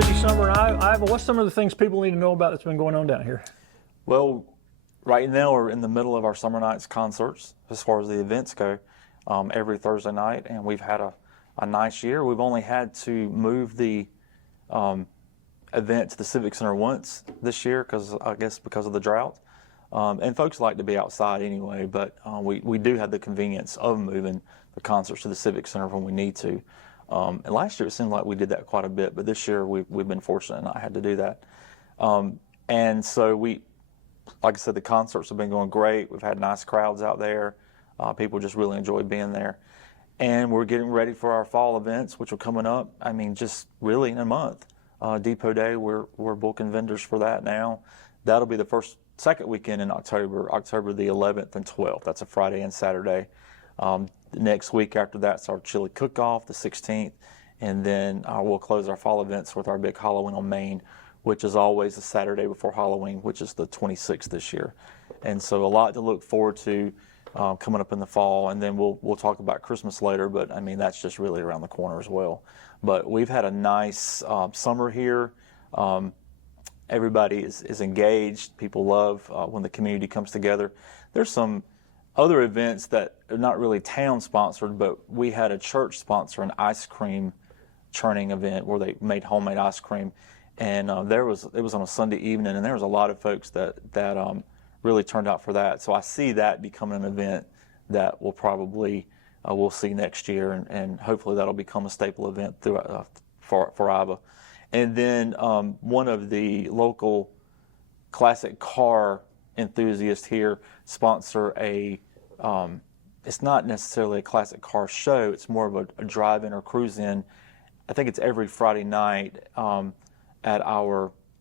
busy summer in Iowa. What's some of the things people need to know about that's been going on down here? Well, right now we're in the middle of our Summer Nights concerts as far as the events go, every Thursday night, and we've had a nice year. We've only had to move the event to the Civic Center once this year because of the drought. And folks like to be outside anyway, but we do have the convenience of moving the concerts to the Civic Center when we need to. And last year it seemed like we did that quite a bit, but this year we've been fortunate and I had to do that. And so like I said, the concerts have been going great. We've had nice crowds out there. People just really enjoy being there. And we're getting ready for our fall events, which are coming up, I mean, just really in a month. Depot Day, we're booking vendors for that now. That'll be the second weekend in October the 11th and 12th. That's a Friday and Saturday. The next week after that's our chili cook-off, the 16th, and then we'll close our fall events with our big Halloween on Main, which is always the Saturday before Halloween, which is the 26th this year. And so a lot to look forward to coming up in the fall, and then we'll talk about Christmas later, but I mean that's just really around the corner as well. But we've had a nice summer here. Everybody is engaged. People love when the community comes together. There's some other events that are not really town sponsored, but we had a church sponsor an ice cream churning event where they made homemade ice cream, and it was on a Sunday evening, and there was a lot of folks that really turned out for that. So I see that becoming an event that we'll probably we'll see next year, and hopefully that'll become a staple event throughout for Iowa. And then one of the local classic car enthusiasts here sponsor it's not necessarily a classic car show, it's more of a drive-in or cruise-in. I think it's every Friday night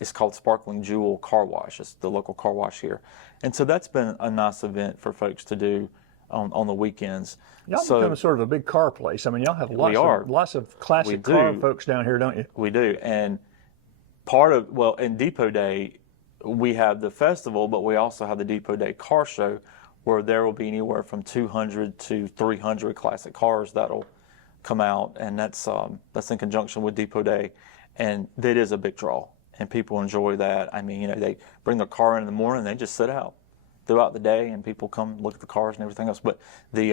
it's called Sparkling Jewel Car Wash. It's the local car wash here. And so that's been a nice event for folks to do on the weekends. Y'all become sort of a big car place. I mean, y'all have lots of classic car folks down here, don't you? We do. And in Depot Day, we have the festival, but we also have the Depot Day car show where there will be anywhere from 200 to 300 classic cars that'll come out, and that's in conjunction with Depot Day, and that is a big draw, and people enjoy that. I mean, they bring their car in the morning, and they just sit out throughout the day, and people come look at the cars and everything else. But the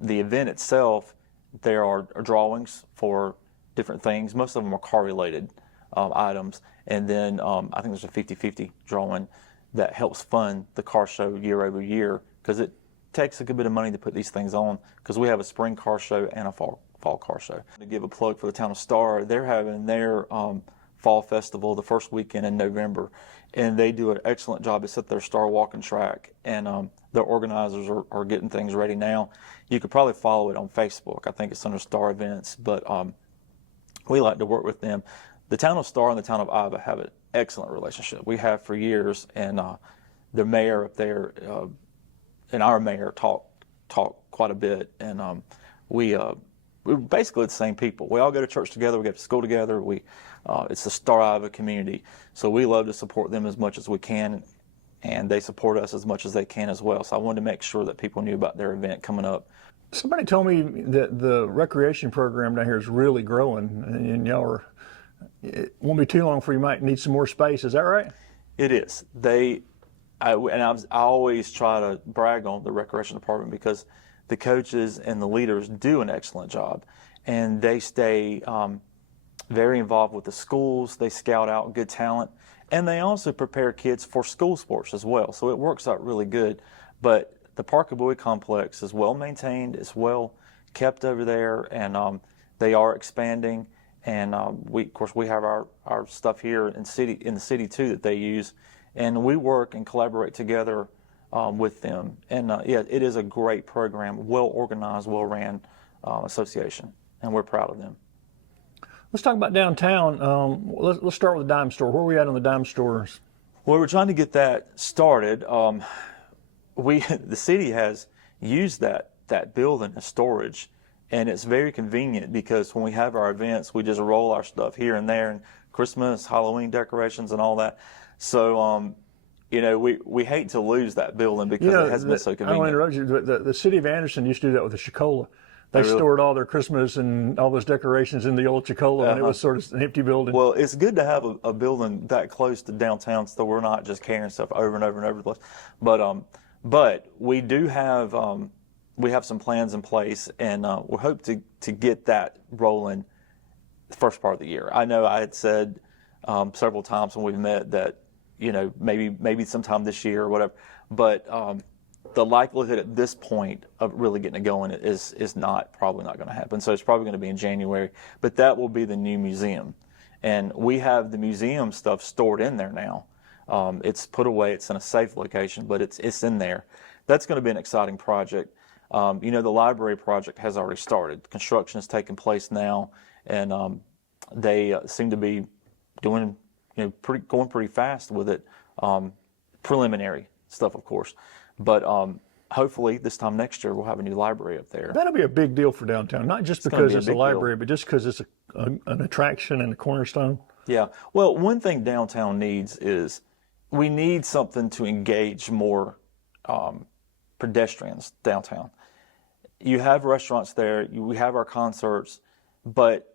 event itself, there are drawings for different things. Most of them are car-related items, and then I think there's a 50-50 drawing that helps fund the car show year over year, because it takes a good bit of money to put these things on, because we have a spring car show and a fall car show. To give a plug for the town of Star, they're having their fall festival the first weekend in November, and they do an excellent job. It's at their Star Walking Track, and their organizers are getting things ready now. You could probably follow it on Facebook. I think it's under Star Events, but we like to work with them. The town of Star and the town of Iowa have an excellent relationship. We have for years, and the mayor up there and our mayor talk quite a bit, and we're basically the same people. We all go to church together, we go to school together. It's the Star Iowa community, so we love to support them as much as we can, and they support us as much as they can as well. So I wanted to make sure that people knew about their event coming up. Somebody told me that the recreation program down here is really growing, and it won't be too long before you might need some more space. Is that right? It is. I always try to brag on the recreation department because the coaches and the leaders do an excellent job, and they stay very involved with the schools. They scout out good talent, and they also prepare kids for school sports as well. So it works out really good. But the Parker Bowie complex is well maintained, it's well kept over there, and they are expanding. And of course we have our stuff here in the city too that they use, and we work and collaborate together with them. And yeah, it is a great program, well organized, well ran association, and we're proud of them. Let's talk about downtown. Let's start with the dime store. Where are we at on the dime stores? Well, we're trying to get that started. The city has used that building as storage, and it's very convenient because when we have our events, we just roll our stuff here and there, and Christmas, Halloween decorations, and all that. So, we hate to lose that building because it has been so convenient. I don't interrupt you, but the city of Anderson used to do that with the Chicola. They really- stored all their Christmas and all those decorations in the old Chicola, and it was sort of an empty building. Well, it's good to have a building that close to downtown, so we're not just carrying stuff over and over and over the place. But we do have we have some plans in place, and we hope to get that rolling the first part of the year. I know I had said several times when we've met that maybe sometime this year or whatever, but the likelihood at this point of really getting it going is probably not going to happen. So it's probably going to be in January, but that will be the new museum. And we have the museum stuff stored in there now. It's put away, it's in a safe location, but it's in there. That's going to be an exciting project. The library project has already started. Construction is taking place now, and they seem to be doing, going pretty fast with it. Preliminary stuff, of course. But hopefully this time next year we'll have a new library up there. That'll be a big deal for downtown, not just gonna because be a it's a big library, but just because it's an attraction and a cornerstone. Yeah. Well, one thing downtown needs is we need something to engage more pedestrians downtown. You have restaurants there, we have our concerts, but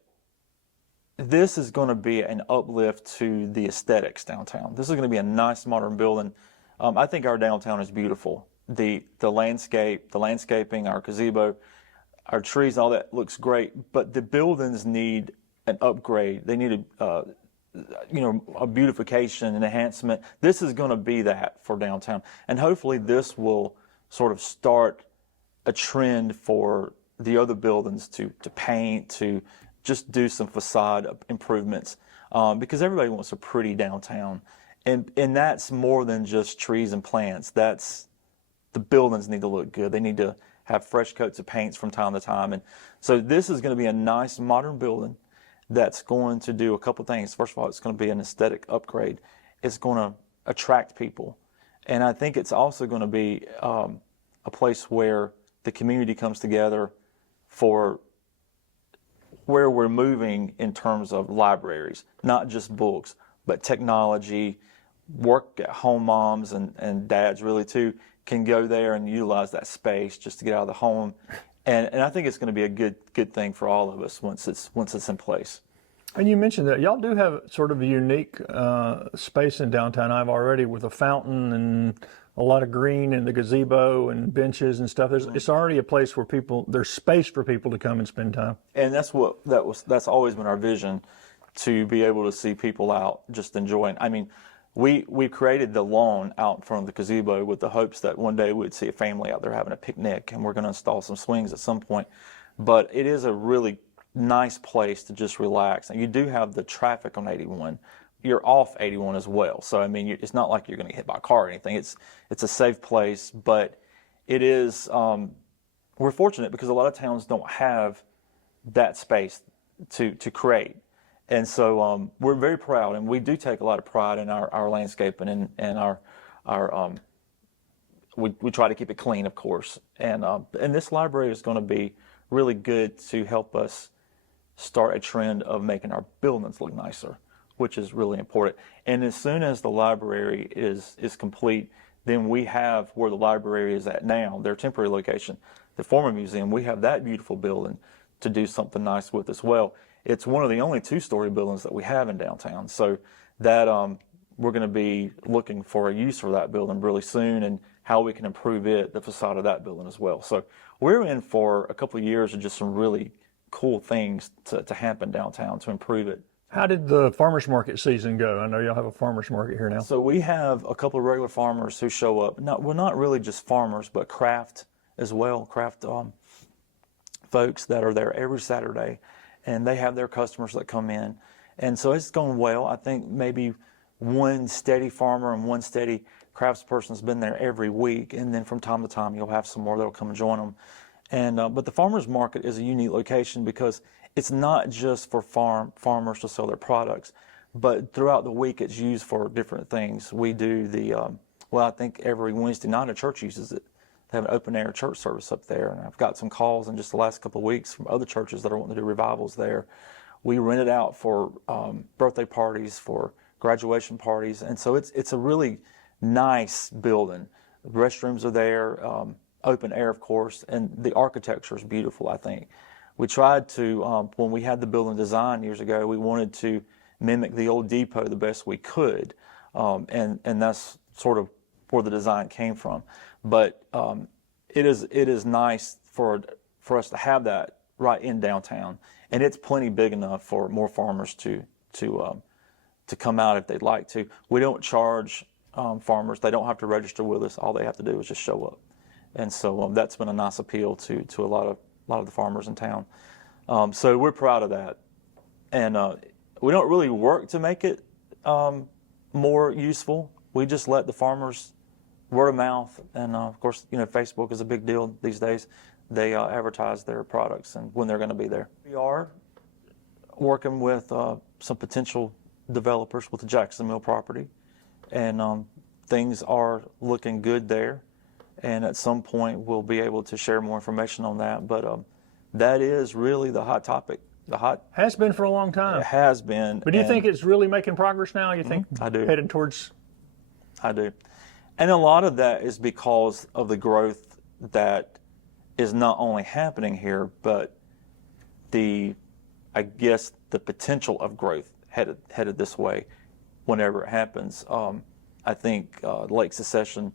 this is going to be an uplift to the aesthetics downtown. This is going to be a nice modern building. I think our downtown is beautiful. The landscaping, our gazebo, our trees, all that looks great, but the buildings need an upgrade. They need a beautification and enhancement. This is going to be that for downtown. And hopefully this will sort of start a trend for the other buildings to paint, to just do some facade improvements, because everybody wants a pretty downtown. And that's more than just trees and plants. The buildings need to look good. They need to have fresh coats of paints from time to time. And so this is going to be a nice modern building that's going to do a couple things. First of all, it's going to be an aesthetic upgrade. It's going to attract people. And I think it's also going to be a place where the community comes together for where we're moving in terms of libraries, not just books, but technology. Work at home moms and dads really too can go there and utilize that space just to get out of the home. And I think it's going to be a good thing for all of us once it's in place. And you mentioned that y'all do have sort of a unique space in downtown Ivy already, with a fountain and a lot of green and the gazebo and benches and stuff. It's already a place where there's space for people to come and spend time. And that's always been our vision, to be able to see people out just enjoying. I mean, we created the lawn out in front of the gazebo with the hopes that one day we'd see a family out there having a picnic, and we're going to install some swings at some point. But it is a really nice place to just relax. And you do have the traffic on 81. You're off 81 as well. So, I mean, it's not like you're going to get hit by a car or anything. It's a safe place, but it is, we're fortunate because a lot of towns don't have that space to create. And so we're very proud, and we do take a lot of pride in our landscaping and our we try to keep it clean, of course. And this library is going to be really good to help us start a trend of making our buildings look nicer, which is really important. And as soon as the library is complete, then we have where the library is at now, their temporary location, the former museum, we have that beautiful building to do something nice with as well. It's one of the only two-story buildings that we have in downtown. So that we're going to be looking for a use for that building really soon, and how we can improve the facade of that building as well. So we're in for a couple of years of just some really cool things to happen downtown to improve it. How did the farmers market season go? I know y'all have a farmers market here now. So we have a couple of regular farmers who show up. We're not really just farmers, but craft as well. Craft folks that are there every Saturday, and they have their customers that come in. And so it's going well. I think maybe one steady farmer and one steady craftsperson has been there every week, and then from time to time you'll have some more that'll come and join them. And but the farmers market is a unique location because it's not just for farmers to sell their products, but throughout the week it's used for different things. We do I think every Wednesday night a church uses it. They have an open air church service up there, and I've got some calls in just the last couple of weeks from other churches that are wanting to do revivals there. We rent it out for birthday parties, for graduation parties, and so it's a really nice building. The restrooms are there. open air, of course, and the architecture is beautiful, I think. We tried to, when we had the building design years ago, we wanted to mimic the old depot the best we could. And that's sort of where the design came from. But it is nice for us to have that right in downtown. And it's plenty big enough for more farmers to come out if they'd like to. We don't charge farmers. They don't have to register with us. All they have to do is just show up. And so that's been a nice appeal to a lot of the farmers in town. So we're proud of that. And we don't really work to make it more useful. We just let the farmers word of mouth. And of course, Facebook is a big deal these days. They advertise their products and when they're going to be there. We are working with some potential developers with the Jackson Mill property, and things are looking good there. And at some point, we'll be able to share more information on that. But that is really the hot topic. Has been for a long time. It has been. But do you think it's really making progress now? You think I do. Heading towards? I do. And a lot of that is because of the growth that is not only happening here, but the potential of growth headed this way whenever it happens. I think Lake Secession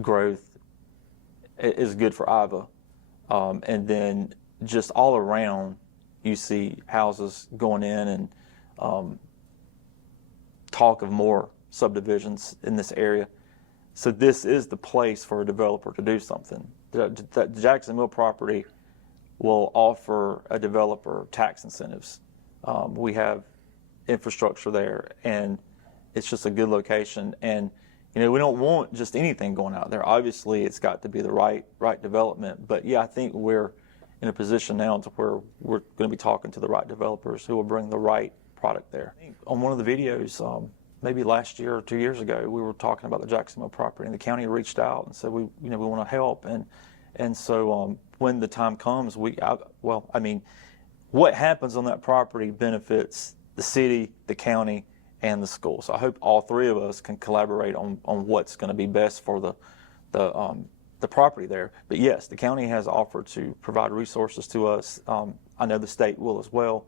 growth is good for Iva. And then just all around, you see houses going in and talk of more subdivisions in this area. So this is the place for a developer to do something. The Jackson Mill property will offer a developer tax incentives. We have infrastructure there, and it's just a good location. And we don't want just anything going out there. Obviously, it's got to be the right development. But yeah, I think we're in a position now to where we're going to be talking to the right developers who will bring the right product there. On one of the videos, maybe last year or 2 years ago, we were talking about the Jackson Mill property, and the county reached out and said we want to help. And so when the time comes, what happens on that property benefits the city, the county, and the school. So I hope all three of us can collaborate on what's going to be best for the property there. But yes, the county has offered to provide resources to us. I know the state will as well.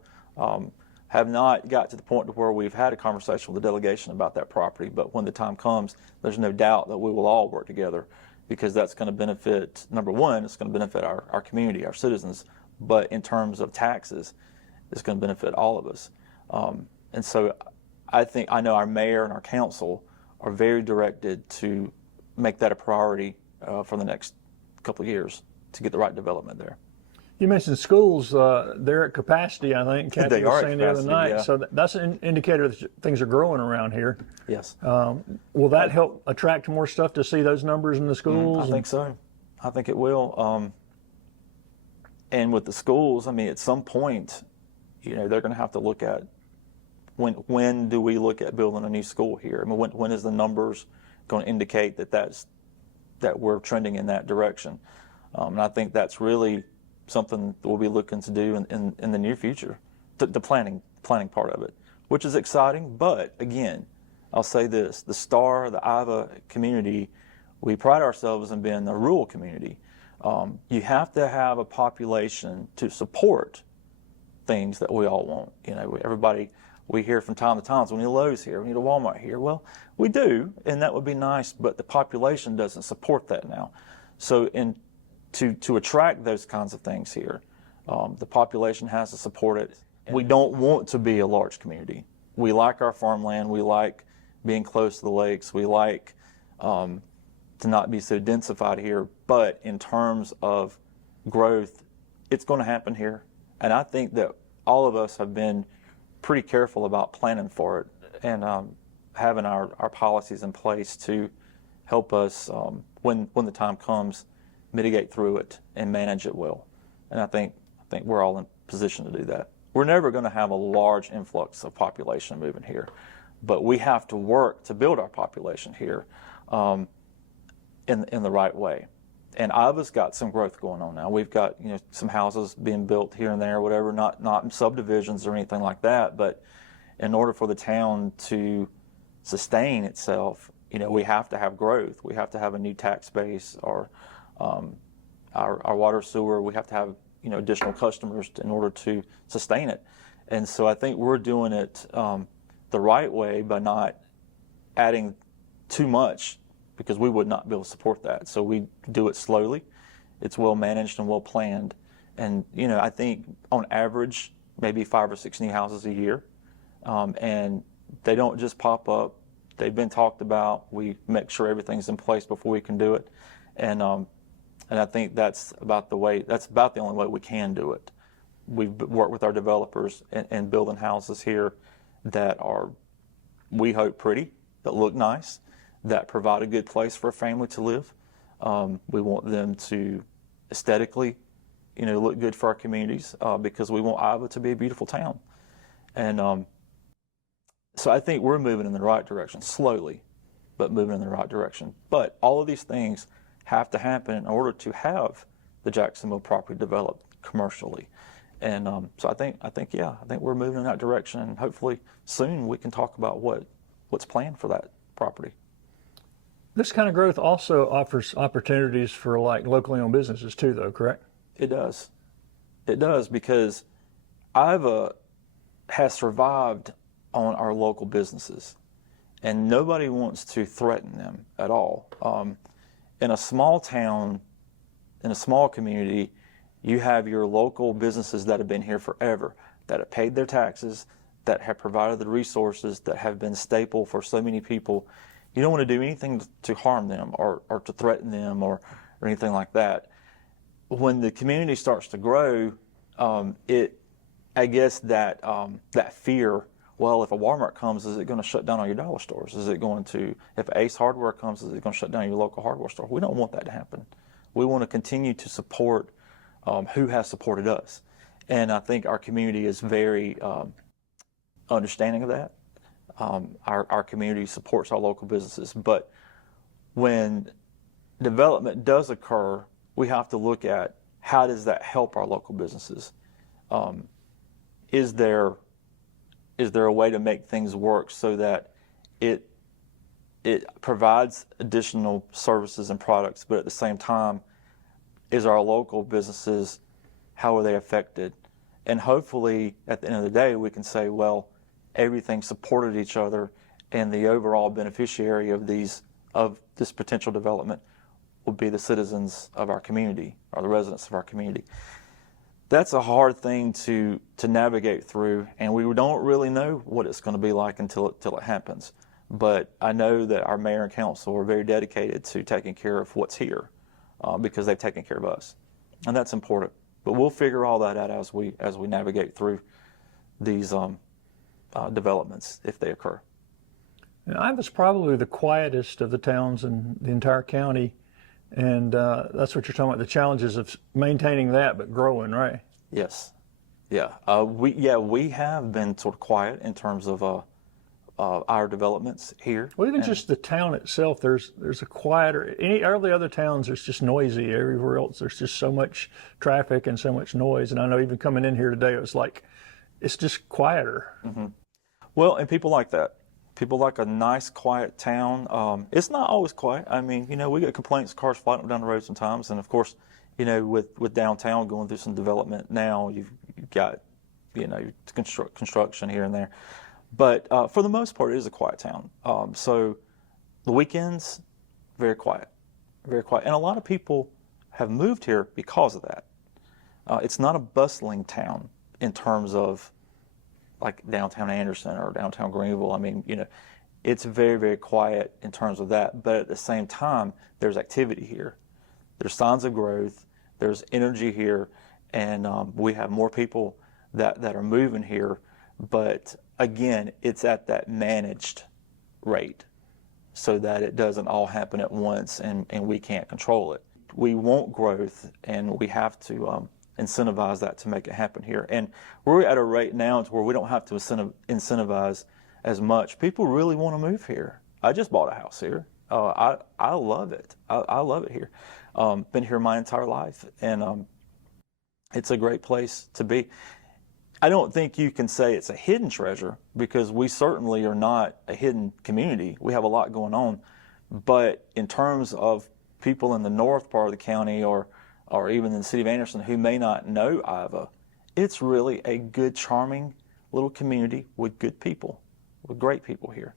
Have not got to the point to where we've had a conversation with the delegation about that property, but when the time comes, there's no doubt that we will all work together, because that's going to benefit, number one, it's going to benefit our community, our citizens, but in terms of taxes, it's going to benefit all of us. And so I know our mayor and our council are very directed to make that a priority for the next couple of years to get the right development there. You mentioned schools. They're at capacity, I think. Kathy They was are saying at the other capacity, night. yeah. So that's an indicator that things are growing around here. Yes. Will that help attract more stuff to see those numbers in the schools? I think so. I think it will. And with the schools, at some point, they're going to have to look at when do we look at building a new school here? When is the numbers going to indicate that we're trending in that direction? And I think that's really something that we'll be looking to do in the near future, the planning part of it, which is exciting. But again, I'll say this: the Iva community, we pride ourselves in being a rural community. You have to have a population to support things that we all want. We hear from time to time, so we need a Lowe's here, we need a Walmart here. Well, we do, and that would be nice, but the population doesn't support that now. So to attract those kinds of things here, the population has to support it. We don't want to be a large community. We like our farmland. We like being close to the lakes. We like to not be so densified here. But in terms of growth, it's going to happen here. And I think that all of us have been pretty careful about planning for it and having our policies in place to help us when the time comes mitigate through it and manage it well. And I think we're all in position to do that. We're never going to have a large influx of population moving here, but we have to work to build our population here in the right way. And Iva's got some growth going on now. We've got some houses being built here and there, whatever, not in subdivisions or anything like that. But in order for the town to sustain itself, we have to have growth. We have to have a new tax base or our water sewer. We have to have additional customers in order to sustain it. And so I think we're doing it the right way by not adding too much, because we would not be able to support that. So we do it slowly. It's well managed and well planned. And I think on average, maybe 5 or 6 new houses a year. And they don't just pop up. They've been talked about. We make sure everything's in place before we can do it. And I think that's about the only way we can do it. We've worked with our developers and building houses here that are, we hope, pretty, that look nice, that provide a good place for a family to live. We want them to aesthetically, look good for our communities, because we want Iowa to be a beautiful town. And so I think we're moving in the right direction, slowly, but moving in the right direction. But all of these things have to happen in order to have the Jacksonville property developed commercially. And so I think we're moving in that direction, and hopefully soon we can talk about what's planned for that property. This kind of growth also offers opportunities for like locally owned businesses too, though, correct? It does. It does, because Iowa has survived on our local businesses, and nobody wants to threaten them at all. In a small town, in a small community, you have your local businesses that have been here forever, that have paid their taxes, that have provided the resources, that have been staple for so many people. You don't want to do anything to harm them or to threaten them or anything like that. When the community starts to grow, I guess that fear, well, if a Walmart comes, is it going to shut down all your dollar stores? Is it going to, if Ace Hardware comes, is it going to shut down your local hardware store? We don't want that to happen. We want to continue to support who has supported us. And I think our community is very understanding of that. Our community supports our local businesses. But when development does occur, we have to look at how does that help our local businesses? Is there a way to make things work so that it provides additional services and products, but at the same time, is our local businesses, how are they affected? And hopefully, at the end of the day, we can say, well, everything supported each other, and the overall beneficiary of this potential development will be the citizens of our community, or the residents of our community. That's a hard thing to navigate through, and we don't really know what it's going to be like until it happens. But I know that our mayor and council are very dedicated to taking care of what's here, because they've taken care of us, and that's important. But we'll figure all that out as we navigate through these developments if they occur. And Iowa's probably the quietest of the towns in the entire county, and that's what you're talking about, the challenges of maintaining that but growing, right? Yes. Yeah. We have been sort of quiet in terms of our developments here. Well, even just the town itself, there's a quieter. All the other towns, there's just noisy. Everywhere else, there's just so much traffic and so much noise. And I know even coming in here today, it was like, it's just quieter. Mm-hmm. Well, and people like that. People like a nice, quiet town. It's not always quiet. I mean, we get complaints, cars flying up down the road sometimes. And of course, with downtown going through some development now, you've got, construction here and there. But for the most part, it is a quiet town. So the weekends, very quiet, very quiet. And a lot of people have moved here because of that. It's not a bustling town in terms of like downtown Anderson or downtown Greenville. I mean, it's very, very quiet in terms of that. But at the same time, there's activity here. There's signs of growth. There's energy here. And we have more people that are moving here. But again, it's at that managed rate so that it doesn't all happen at once and we can't control it. We want growth, and we have to incentivize that to make it happen here. And we're at a rate now to where we don't have to incentivize as much. People really want to move here. I just bought a house here. I love it. I love it here. Been here my entire life, and it's a great place to be. I don't think you can say it's a hidden treasure, because we certainly are not a hidden community. We have a lot going on. But in terms of people in the north part of the county or even in the city of Anderson who may not know Iva, it's really a good, charming little community with good people, with great people here.